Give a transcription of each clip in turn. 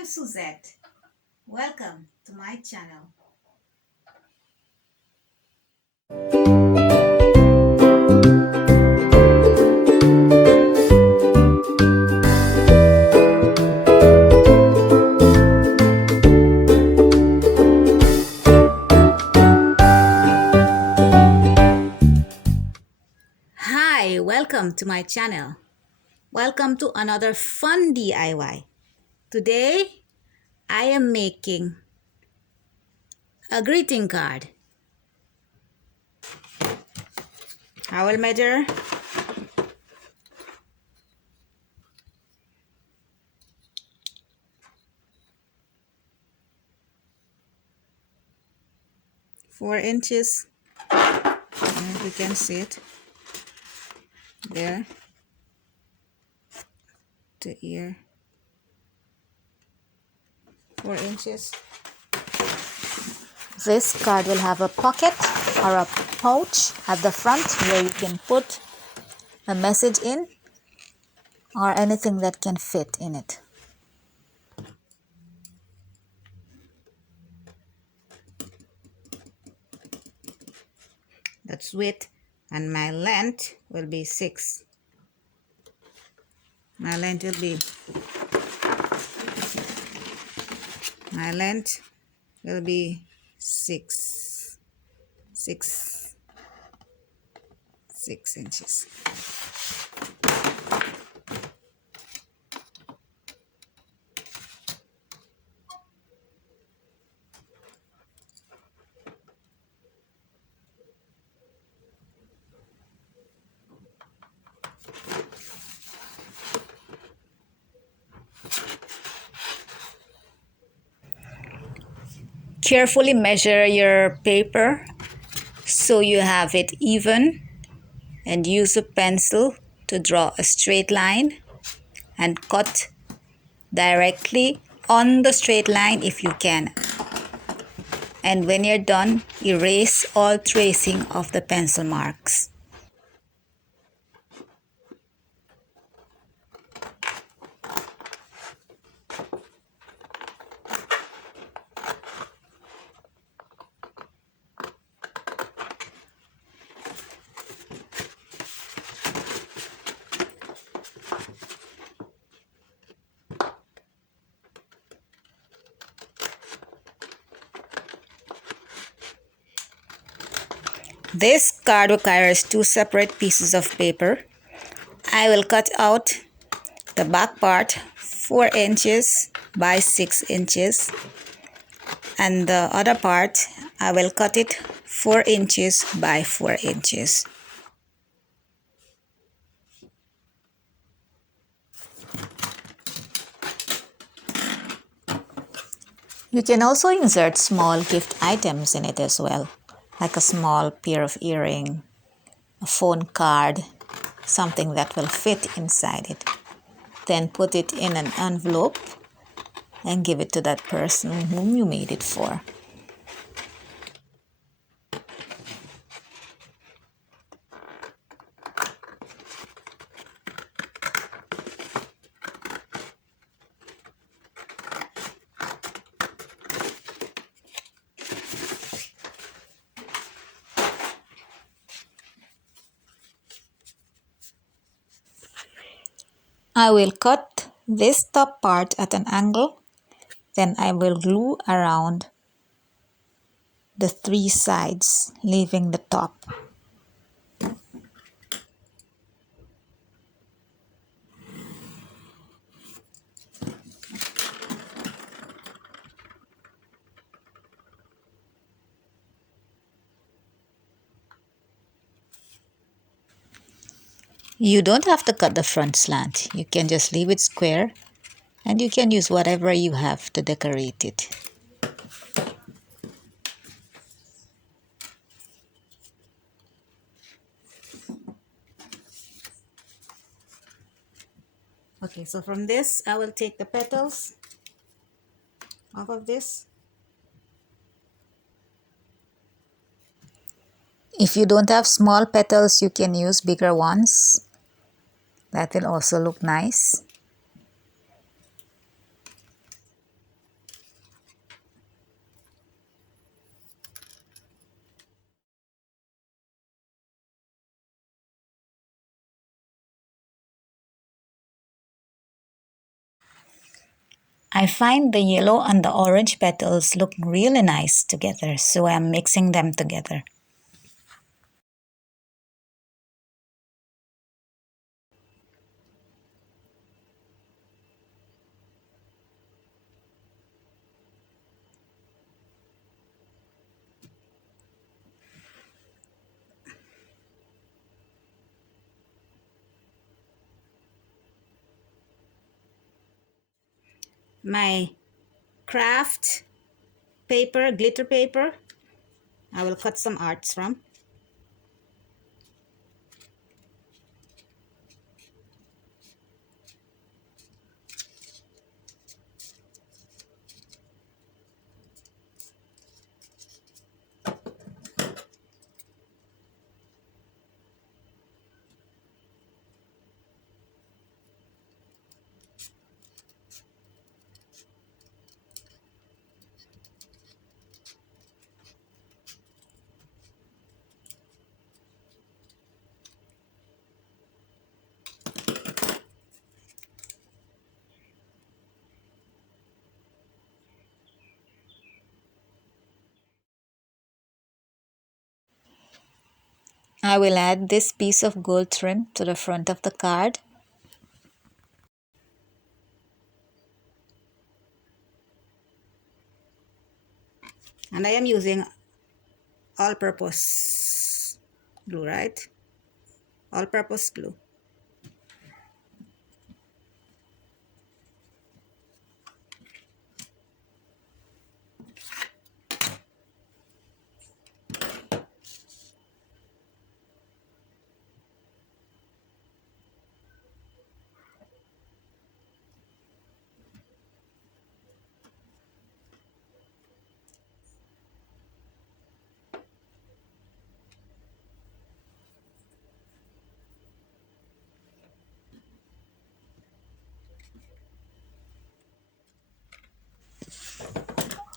I'm Suzette. Welcome to my channel. Hi, welcome to my channel. Welcome to another fun DIY. Today, I am making a greeting card. I will measure 4 inches. And you can see it there to here. 4 inches. This card will have a pocket or a pouch at the front where you can put a message in or anything that can fit in it. That's width, and my length will be 6. My length will be 6 inches. Carefully measure your paper so you have it even, and use a pencil to draw a straight line and cut directly on the straight line if you can. And when you're done, erase all tracing of the pencil marks. This card requires 2 separate pieces of paper. I will cut out the back part 4 inches by 6 inches, and the other part I will cut it 4 inches by 4 inches. You can also insert small gift items in it as well, like a small pair of earring, a phone card, something that will fit inside it. Then put it in an envelope and give it to that person whom you made it for. I will cut this top part at an angle, then I will glue around the 3 sides, leaving the top. You don't have to cut the front slant. You can just leave it square, and you can use whatever you have to decorate it. Okay, so from this, I will take the petals off of this. If you don't have small petals, you can use bigger ones. That will also look nice. I find the yellow and the orange petals look really nice together, so I'm mixing them together. My craft paper, glitter paper, I will cut some arts from. I will add this piece of gold trim to the front of the card. And I am using all-purpose glue, right? All-purpose glue.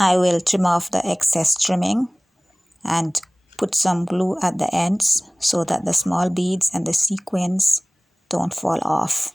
I will trim off the excess trimming and put some glue at the ends so that the small beads and the sequins don't fall off.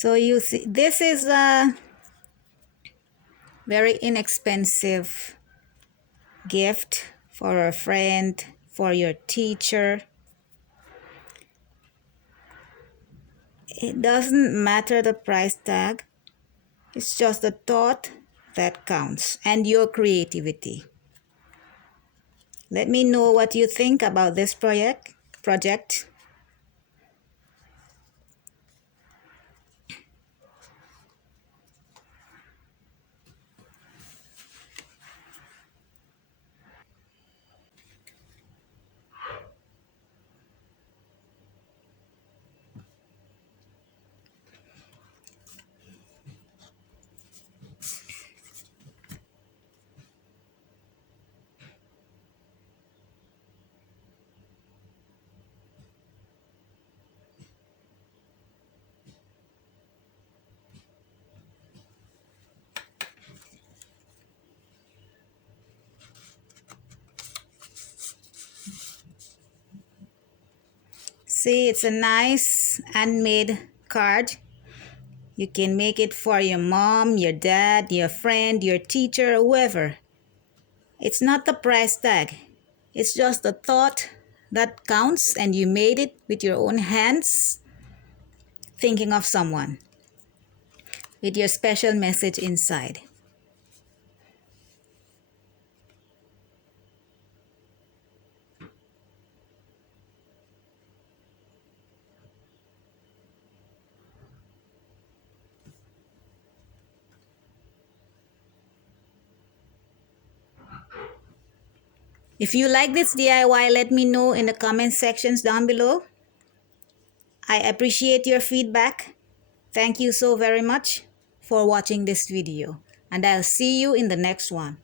So you see, this is a very inexpensive gift for a friend, for your teacher. It doesn't matter the price tag. It's just the thought that counts and your creativity. Let me know what you think about this project. See, it's a nice handmade card. You can make it for your mom, your dad, your friend, your teacher, whoever. It's not the price tag. It's just the thought that counts, and you made it with your own hands, thinking of someone with your special message inside. If you like this DIY, let me know in the comment sections down below. I appreciate your feedback. Thank you so very much for watching this video, and I'll see you in the next one.